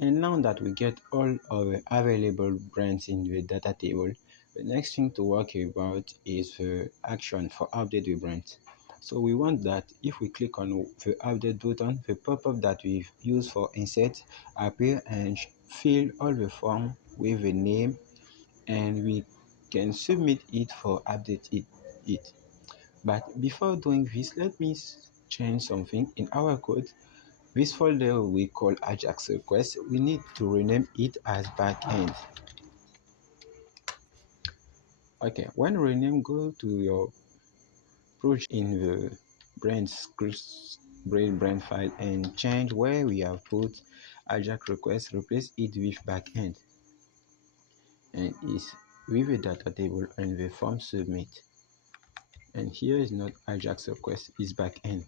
And now that we get all our available brands in the data table, the next thing to work about is the action for update the brand. So we want that if we click on the update button, the pop-up that we've used for insert appear and fill all the form with a name, and we can submit it for it. But before doing this, let me change something in our code. This folder we call Ajax request, we need to rename it as backend. Okay, when rename, go to your project in the brand scripts brand file and change where we have put Ajax request, replace it with backend, and is with a data table and the form submit. And here is not Ajax request, is backend.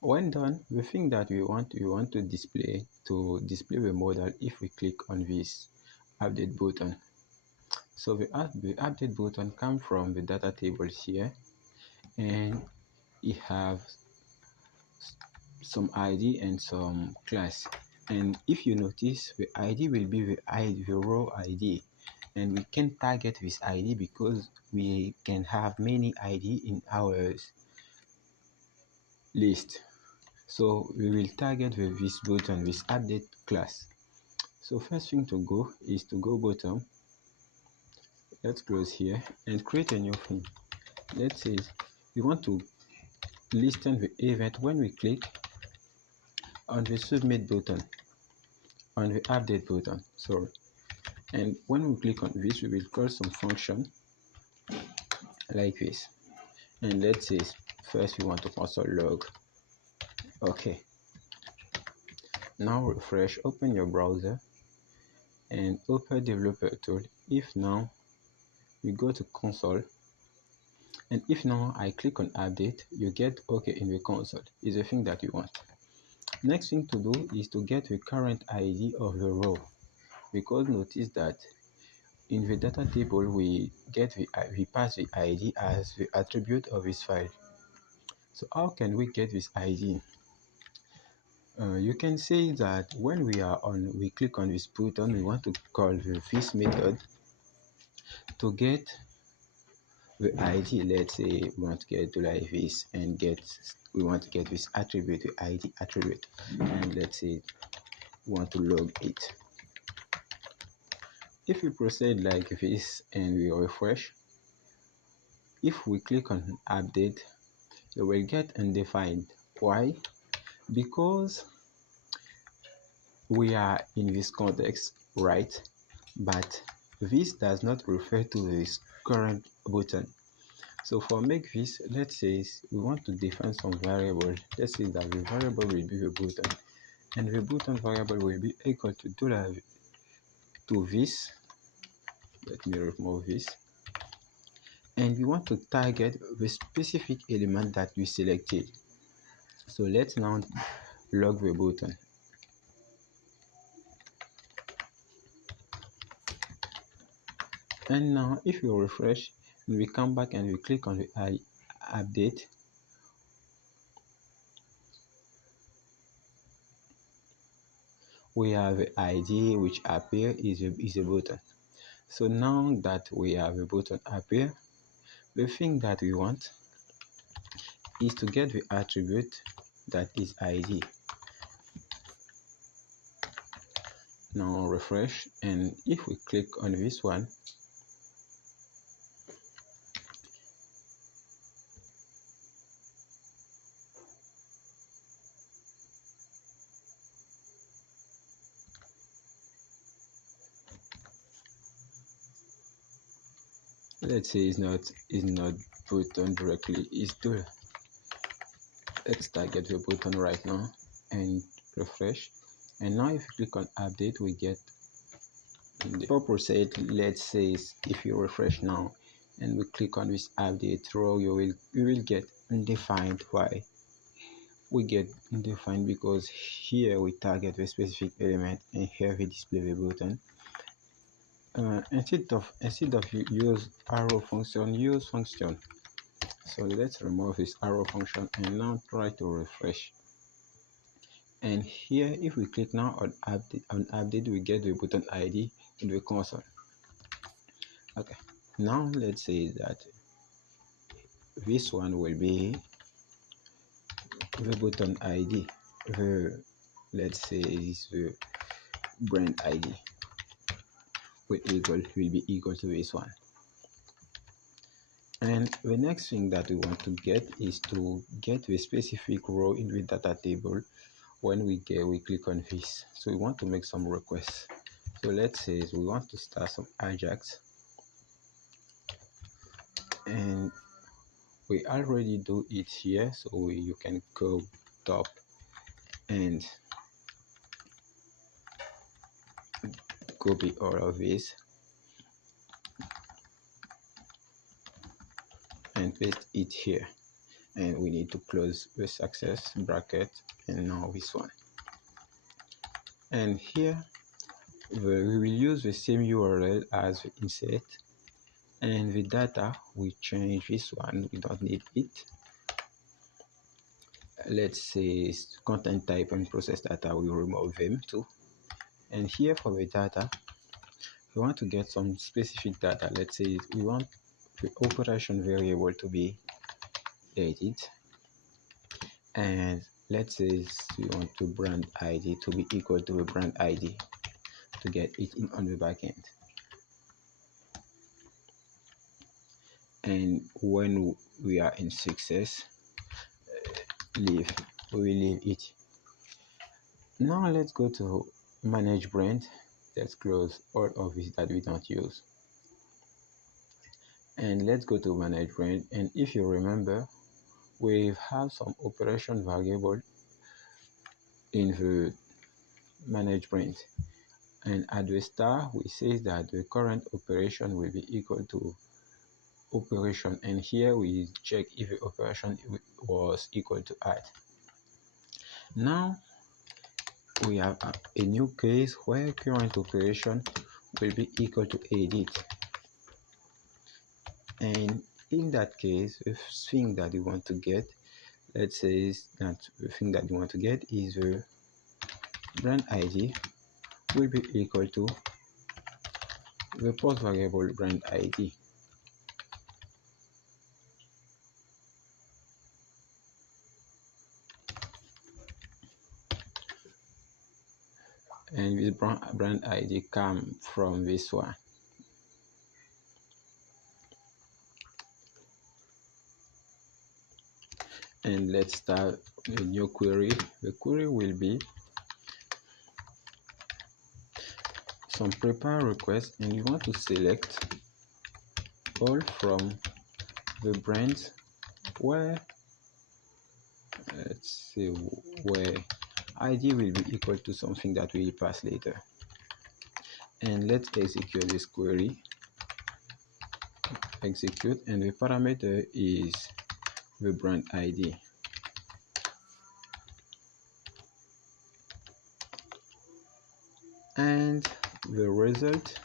When done, the thing that we want to display the model if we click on this update button. So the update button comes from the data table here, and it have some ID and some class. And if you notice, the ID will be the row ID, and we can target this ID because we can have many ID in our list. So we will target with this button, this update class. So first thing to go is to go bottom. Let's close here and create a new thing. Let's say we want to listen the event when we click on the submit button, on the update button, sorry. And when we click on this, we will call some function like this. And let's say first we want to console log. Okay. Now refresh, open your browser and open developer tool. If now you go to console, and if now I click on update, you get okay in the console. Is the thing that you want. Next thing to do is to get the current ID of the row, because notice that in the data table we pass the ID as the attribute of this file. So how can we get this ID? You can say that when we click on this button, we want to call this method to get the ID. Let's say we want to get to like this and we want to get this attribute, the ID attribute, and let's say we want to log it. If we proceed like this and we refresh, if we click on update, you will get undefined. Why? Because we are in this context, right? But this does not refer to this current button. So for make this, let's say we want to define some variable. Let's say that the variable will be the button, and the button variable will be equal to dollar to this. Let me remove this. And we want to target the specific element that we selected. So let's now log the button. And now if you refresh and we come back and we click on the update, we have the ID which appear is a button. So now that we have a button appear, the thing that we want is to get the attribute that is ID. Now refresh, and if we click on this one, let's say it's not button directly, it's to let's target the button right now and refresh. And now if you click on update, we get before proceed, let's say if you refresh now and we click on this update row, you will get undefined. Why we get undefined? Because here we target a specific element and here we display the button. Instead of use arrow function, use function. So let's remove this arrow function and now try to refresh. And here, if we click now on update, we get the button ID in the console. Okay, now let's say that this one will be the button ID. Let's say is the brand ID will be equal to this one. And the next thing that we want to get is to get the specific row in the data table. When we click on this, so we want to make some requests. So let's say we want to start some Ajax, and we already do it here, so you can go top and copy all of this and paste it here, and we need to close the success bracket, and now this one. And here we will use the same URL as the insert, and the data we change this one, we don't need it. Let's say content type and process data, we remove them too. And here for the data, we want to get some specific data. Let's say we want the operation variable to be dated, and let's say we want to brand ID to be equal to the brand ID to get it in on the backend. And when we are in success, we will leave it. Now let's go to manage brand. Let's close all of this that we don't use, and let's go to manage brand. And if you remember, we have some operation variable in the manage brand, and at the start we say that the current operation will be equal to operation, and here we check if the operation was equal to add. Now we have a new case where current operation will be equal to edit, and in that case the thing that we want to get, let's say that the thing that we want to get is the brand ID will be equal to the post variable brand ID. And this brand ID come from this one. And let's start a new query. The query will be some prepare request, and you want to select all from the brands where, let's see, where ID will be equal to something that we will pass later. And let's execute this query. Execute, and the parameter is the brand ID. And the result,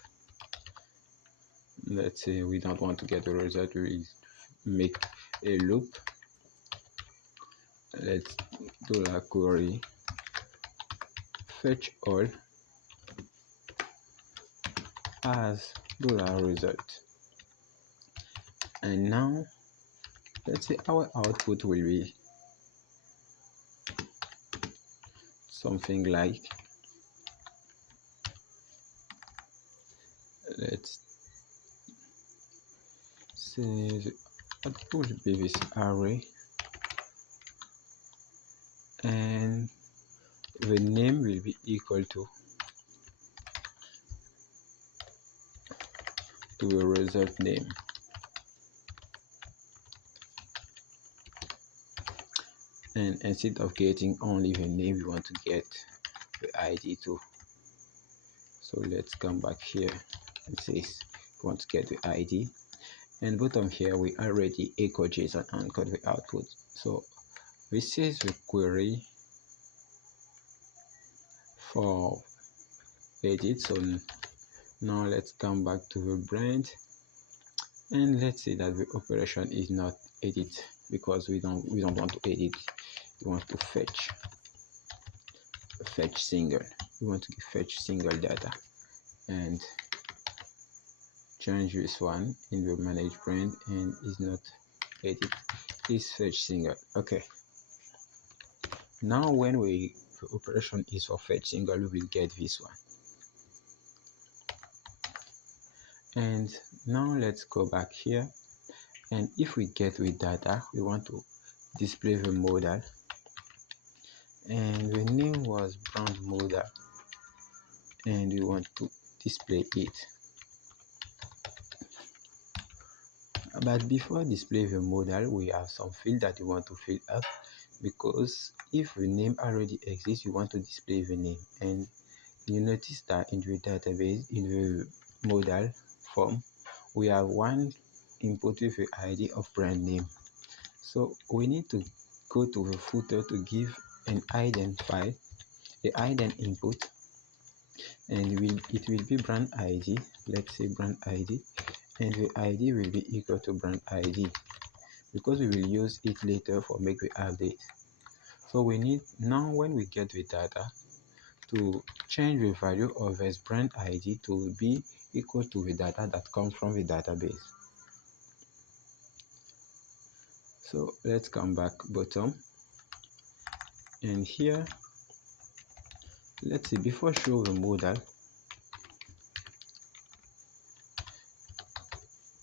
let's say we don't want to get the result, we make a loop. Let's do a query fetch all as $result. And now let's say our output will be something like, let's say the output will be this array, and the name will be equal to the result name. And instead of getting only the name, we want to get the ID too. So let's come back here and say we want to get the ID, and bottom here we already echo JSON and got the output. So this is the query for edit. So now let's come back to the brand, and let's say that the operation is not edit because we don't want to edit, we want to fetch. fetch single. We want to fetch single data and change this one in the manage brand, and is not edit, is fetch single. Okay, now when the operation is for fetch single, we will get this one. And now let's go back here, and if we get with data, we want to display the model, and the name was brand model, and we want to display it. But before display the model, we have some field that we want to fill up, because if the name already exists, you want to display the name. And you notice that in the database, in the model form, we have one input with the ID of brand name. So we need to go to the footer to give an ident file, the ident input, and it will be brand ID. Let's say brand ID, and the ID will be equal to brand ID, because we will use it later for make the update. So we need now, when we get the data, to change the value of this brand ID to be equal to the data that comes from the database. So let's come back bottom, and here let's see, before show the model,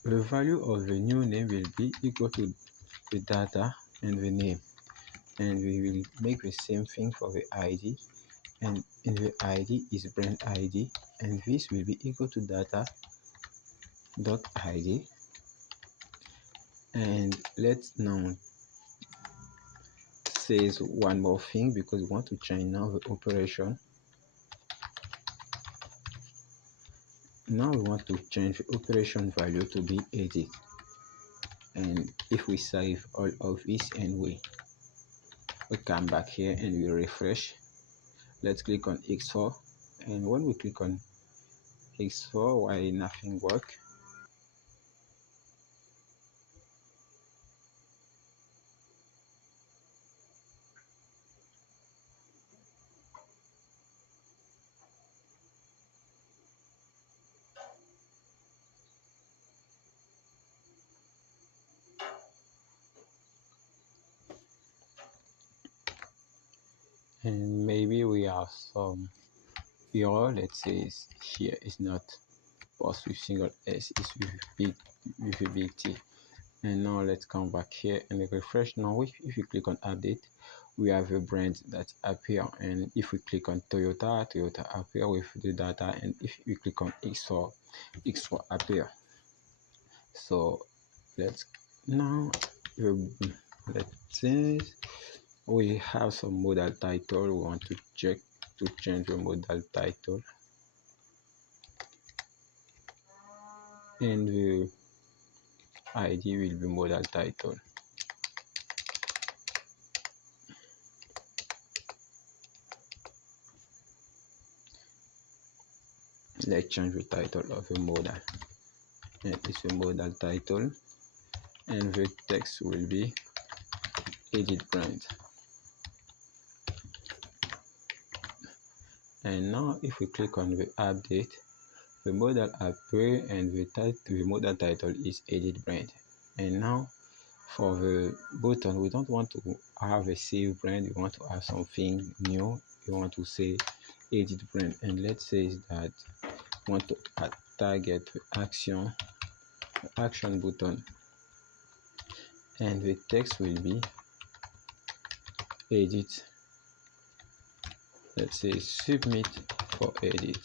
the value of the new name will be equal to the data and the name, and we will make the same thing for the ID, and in the ID is brand ID, and this will be equal to data dot ID. And let's now say one more thing, because we want to change now the operation. Now we want to change the operation value to be edit, and if we save all of this and we come back here and we refresh, let's click on X4, and when we click on X4, why nothing work? And maybe we have some error. Let's say here is not post with single S, is with a big T. And now let's come back here and refresh. Now if you click on update, we have a brand that appear, and if we click on Toyota appear with the data, and if we click on X4 appear. So let's now let's say we have some model title. We want to check to change the model title, and the ID will be model title. Let's change the title of the model, and it's a model title, and the text will be edit brand. And now if we click on the update, the model appear, and the model title is edit brand. And now for the button, we don't want to have a save brand, we want to have something new. We want to say edit brand, and let's say that we want to target action button, and the text will be edit. Let's say submit for edit,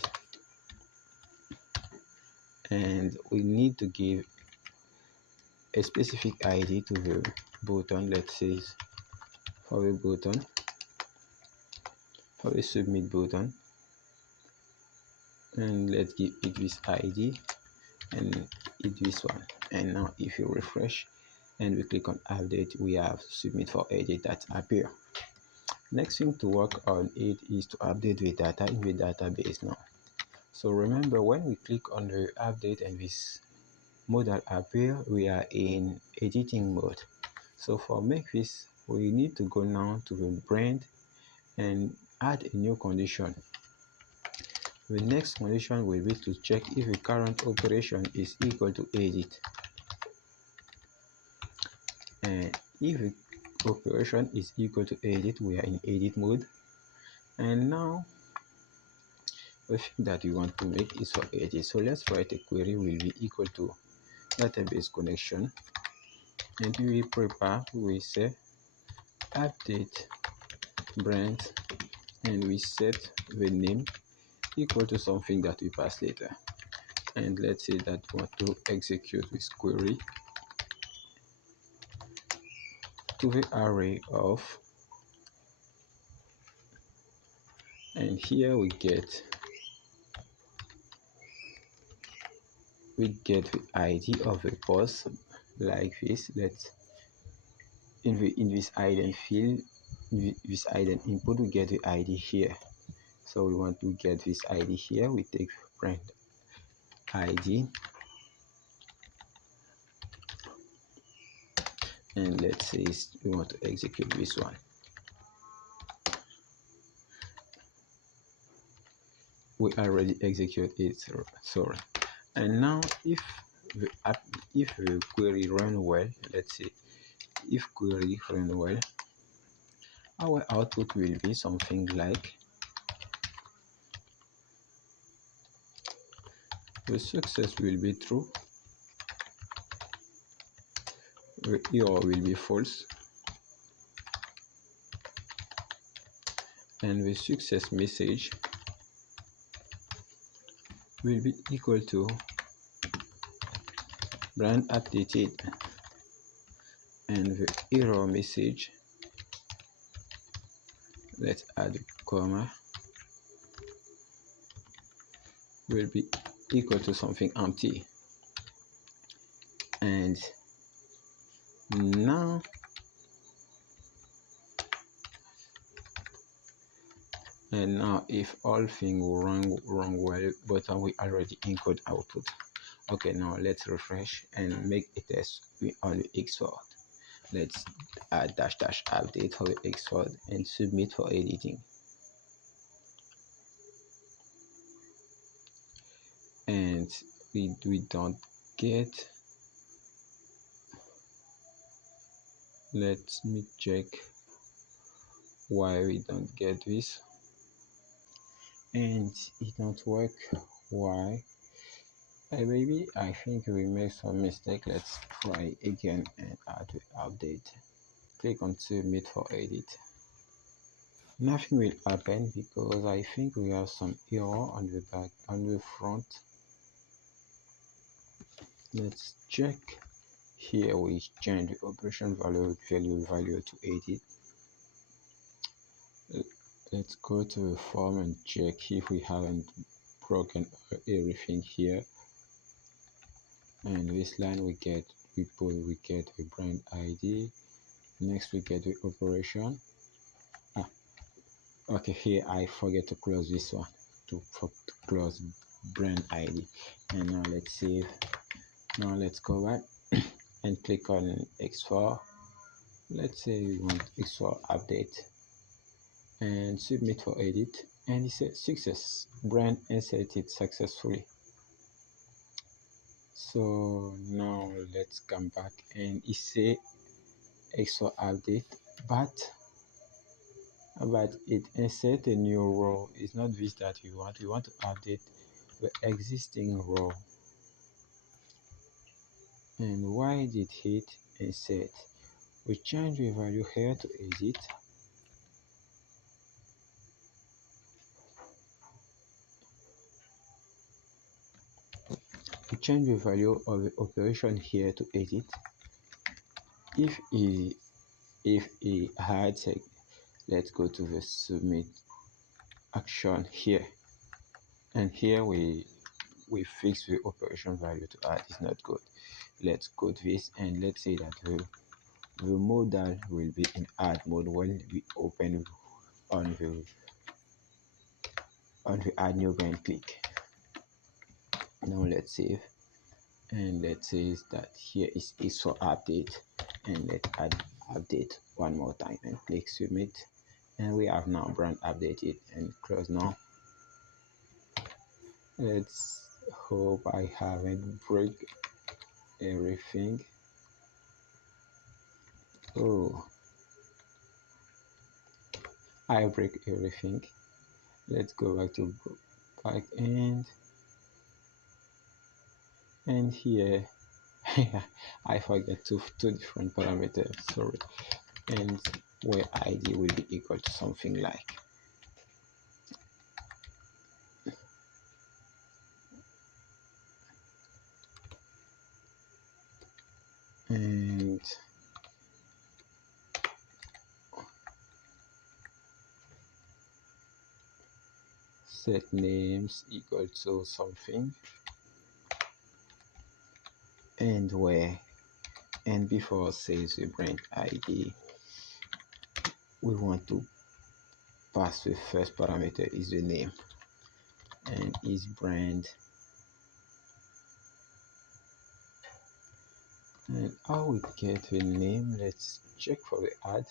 and we need to give a specific ID to the button. Let's say for the button, for the submit button, and let's give it this ID and it this one. And now if you refresh and we click on update, we have submit for edit that appear. Next thing to work on it is to update the data in the database now. So remember, when we click on the update and this model appear, we are in editing mode. So for make this, we need to go now to the brand, and add a new condition. The next condition will be to check if the current operation is equal to edit. And if the operation is equal to edit, we are in edit mode. And now the thing that we want to make is for edit. So let's write a query will be equal to database connection, and we prepare, we say update brand, and we set the name equal to something that we pass later. And let's say that we want to execute this query to the array of, and here we get the ID of the post like this. Let's in this item field, this item input, we get the ID here. So we want to get this ID here. We take brand ID, and let's say we want to execute this one. We already execute it, sorry. And now if the query run well, let's say if query run well, our output will be something like the success will be true, the error will be false, and the success message will be equal to brand updated, and the error message, let's add a comma, will be equal to something empty. And now if all things run well, but we already encode output. Okay, now let's refresh and make a test on the Xforward. Let's add -- update for the Xforward and submit for editing. And we don't get, let me check why we don't get this, and it don't work. Why? Maybe I think we made some mistake. Let's try again and add the update. Click on submit for edit. Nothing will happen because I think we have some error on the front. Let's check. Here we change the operation value to edit. Let's go to the form and check if we haven't broken everything here. And this line we get the brand ID. Next we get the operation. Okay, here I forget to close this one to close brand ID. And now let's save. Now let's go back and click on X4. Let's say we want X4 update and submit for edit, and it says success, brand inserted successfully. So now let's come back and it say X4 update, but it insert a new row. It's not this that we want. We want to update the existing row. And why did it insert? We change the value here to edit. We change the value of the operation here to edit. If it had, let's go to the submit action here, and here we fix the operation value to add is not good. Let's code this and let's say that the modal will be in add mode when we open on the add new brand click. Now let's save, and let's say that here is for update, and let's add update one more time and click submit, and we have now brand updated and close now. Let's hope I haven't break everything. Oh, I break everything. Let's go back to back end, and here I forget two different parameters, sorry. And where id will be equal to something like, and set names equal to something, and where, and before says the brand id, we want to pass the first parameter is the name, and is brand. And how we get the name, let's check for the ad.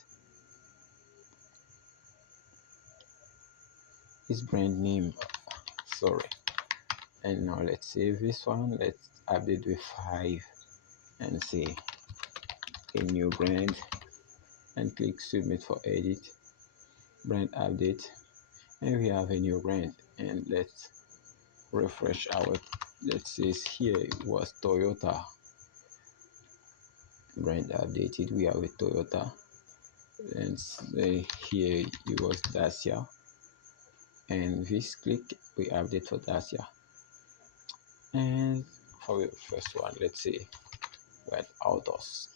Is brand name, sorry. And now let's save this one, let's update with 5 and say a new brand, and click submit for edit, brand update, and we have a new brand. And let's refresh our, let's say here it was Toyota, brand updated, we have a Toyota, and say here it was Dacia, and this click we update for Dacia. And for the first one, let's say we had Autos,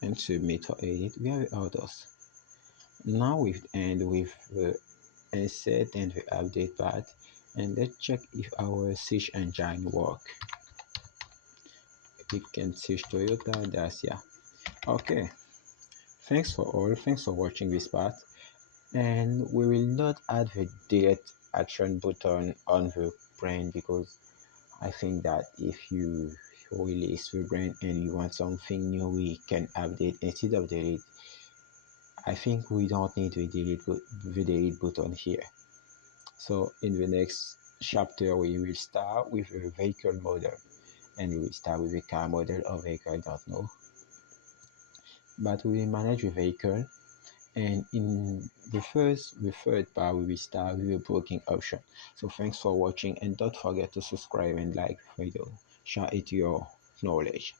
and submit for edit, we have Autos. Now we end with the insert and the update part, and let's check if our search engine work. We can search Toyota, Dacia. Okay, thanks for watching this part, and we will not add the delete action button on the brand, because I think that if you release the brand and you want something new, we can update instead of delete. I think we don't need the delete button here. So in the next chapter, we will start with a vehicle model, and we will start with a car model or vehicle, I don't know. But we will manage the vehicle, and in the third part, we will start with a broking option. So thanks for watching, and don't forget to subscribe and like the video. Share it to your knowledge.